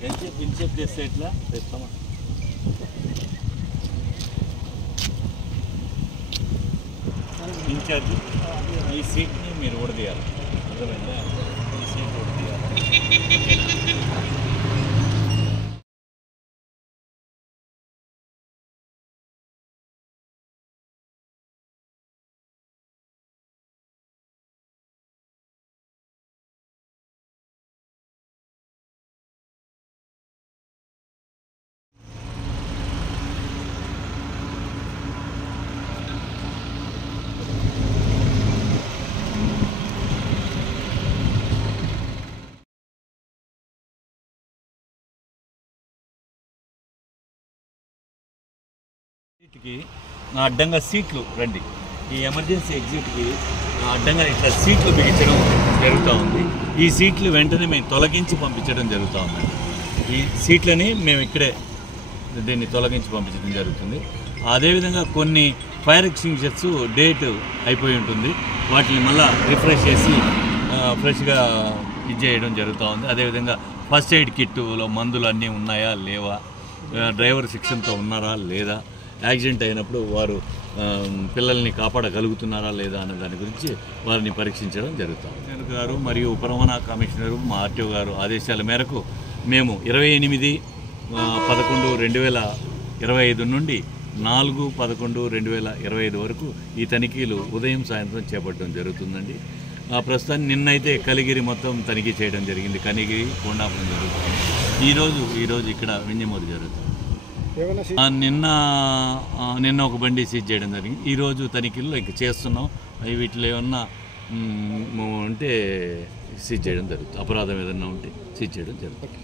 initiate చేస్తే ఎట్లా తెస్తామా incharge ఈ సీట్ని మీరు ఊడదీయాలి అర్థమైందా ఈ సీట్ ఊడదీయాలి సీట్కి అడ్డంగా సీట్లు రండి ఈ ఎమర్జెన్సీ ఎగ్జిట్కి అడ్డంగా ఇట్లా సీట్లు బిగించడం జరుగుతూ ఉంది ఈ సీట్లు వెంటనే మేము తొలగించి పంపించడం జరుగుతూ ఉందండి ఈ సీట్లని మేము ఇక్కడే దీన్ని తొలగించి పంపించడం జరుగుతుంది అదేవిధంగా కొన్ని ఫైర్ ఎక్స్టింగ్విషర్స్ డేట్ అయిపోయి ఉంటుంది వాటిని మళ్ళీ రిఫ్రెష్ చేసి ఫ్రెష్గా ఇది చేయడం జరుగుతూ ఉంది అదేవిధంగా ఫస్ట్ ఎయిడ్ కిట్లో మందులు అన్నీ ఉన్నాయా లేవా డ్రైవర్ శిక్షణతో ఉన్నారా లేదా యాక్సిడెంట్ అయినప్పుడు వారు పిల్లల్ని కాపాడగలుగుతున్నారా లేదా అనే దాని గురించి వారిని పరీక్షించడం జరుగుతుంది కమిషనర్ గారు మరియు ఉప రవాణా కమిషనరు మా ఆర్టీఓ గారు ఆదేశాల మేరకు మేము 28/11/2025 నుండి 4/11/2025 వరకు ఈ తనిఖీలు ఉదయం సాయంత్రం చేపట్టడం జరుగుతుందండి ప్రస్తుతాన్ని నిన్నైతే కలిగిరి మొత్తం తనిఖీ చేయడం జరిగింది కనిగిరి కొండాపురం జరుగుతుంది ఈరోజు ఇక్కడ వింజమూరు జరుగుతుంది నిన్న ఒక బండి సీజ్ చేయడం జరిగింది ఈరోజు తనిఖీల్లో ఇంక చేస్తున్నాం వీటిలో ఏమన్నా ఉంటే సీజ్ చేయడం జరుగుతుంది అపరాధం ఏదన్నా ఉంటే సీజ్ చేయడం జరుగుతుంది